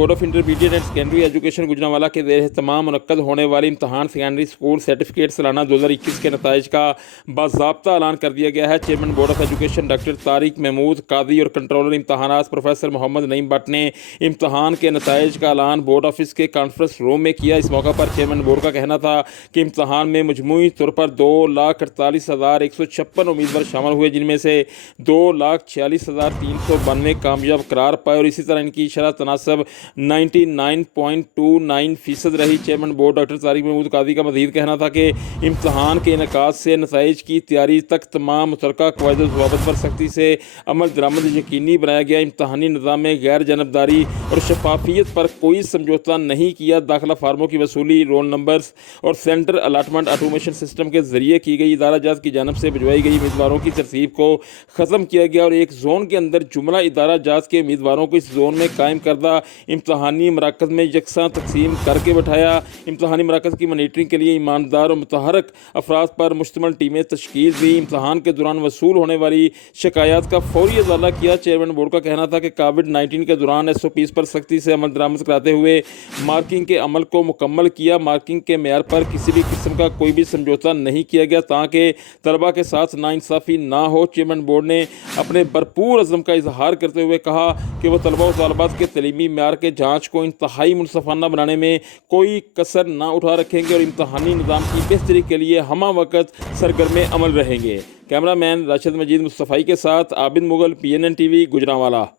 Board of intermediate and secondary education Gujranwala के ज़ेर तमाम मुनक्कद होने वाले इम्तहान सेकेंडरी स्कूल सर्टिफिकेट सालाना 2021 के नताइज का बाज़ाब्ता ऐलान कर दिया गया है। Chairman board of education doctor Tariq Mahmood Qazi और कंट्रोलर इम्तहानात प्रोफेसर मोहम्मद नईम भट्ट ने इम्तहान के नताइज का ऐलान बोर्ड ऑफिस के कॉन्फ्रेंस रूम में किया। इस मौका पर चेयरमैन बोर्ड का कहना था कि इम्तहान में मजमूई तौर पर 2,48,156 उम्मीदवार शामिल हुए, जिनमें से 2,46,392 कामयाब करार पाए और इसी तरह इनकी शरह तनासब 99.29% रही। Chairman board doctor Tariq Mahmood Qazi का मज़ीद कहना था कि इम्तहान के इनकास से नताइज की तैयारी तक तमाम मुतल्लका क़वाइद ज़वाबित पर सख्ती से अमल दरामद यकीनी बनाया गया। इम्तहानी निज़ाम में गैर जानबदारी और शफाफियत पर कोई समझौता नहीं किया। दाखिला फार्मों की वसूली, रोल नंबर्स और सेंटर अलाटमेंट ऑटोमेशन सिस्टम के ज़रिए की गई। इदारा जात की जानब से भिजवाई गई उम्मीदवारों की तरतीब को ख़त्म किया गया और एक जोन के अंदर जुमला इदारा जात के उम्मीदवारों को इस जोन में कायम करदा इम्तहानी मराकज़ में यकसा तकसीम करके बैठाया। इम्तहानी मराकज़ की मॉनिटरिंग के लिए ईमानदार और मुतहरक अफराद पर मुश्तमिल टीमें तश्कील दी। इम्तहान के दौरान वसूल होने वाली शिकायत का फौरी अजाला किया। चेयरमैन बोर्ड का कहना था कि कोविड-19 के दौरान SOPs पर सख्ती से अमल दरामद कराते हुए मार्किंग के अमल को मुकम्मल किया। मार्किंग के मेयार पर किसी भी किस्म का कोई भी समझौता नहीं किया गया ताकि तलबा के साथ नाइंसाफ़ी ना हो। चेयरमैन बोर्ड ने अपने भरपूर अज़्म का इजहार करते हुए कहा कि वह तलबा व तालिबात के तलीमी मेयार के जाँच को इंतहाई मुनसफ़ाना बनाने में कोई कसर ना उठा रखेंगे और इम्तहानी निज़ाम की बेहतरी के लिए हमा वक्त सरगर्म अमल रहेंगे। कैमरा मैन राशिद मजीद मुस्तफ़ाई के साथ आबिद मुगल, PNN TV, गुजरांवाला।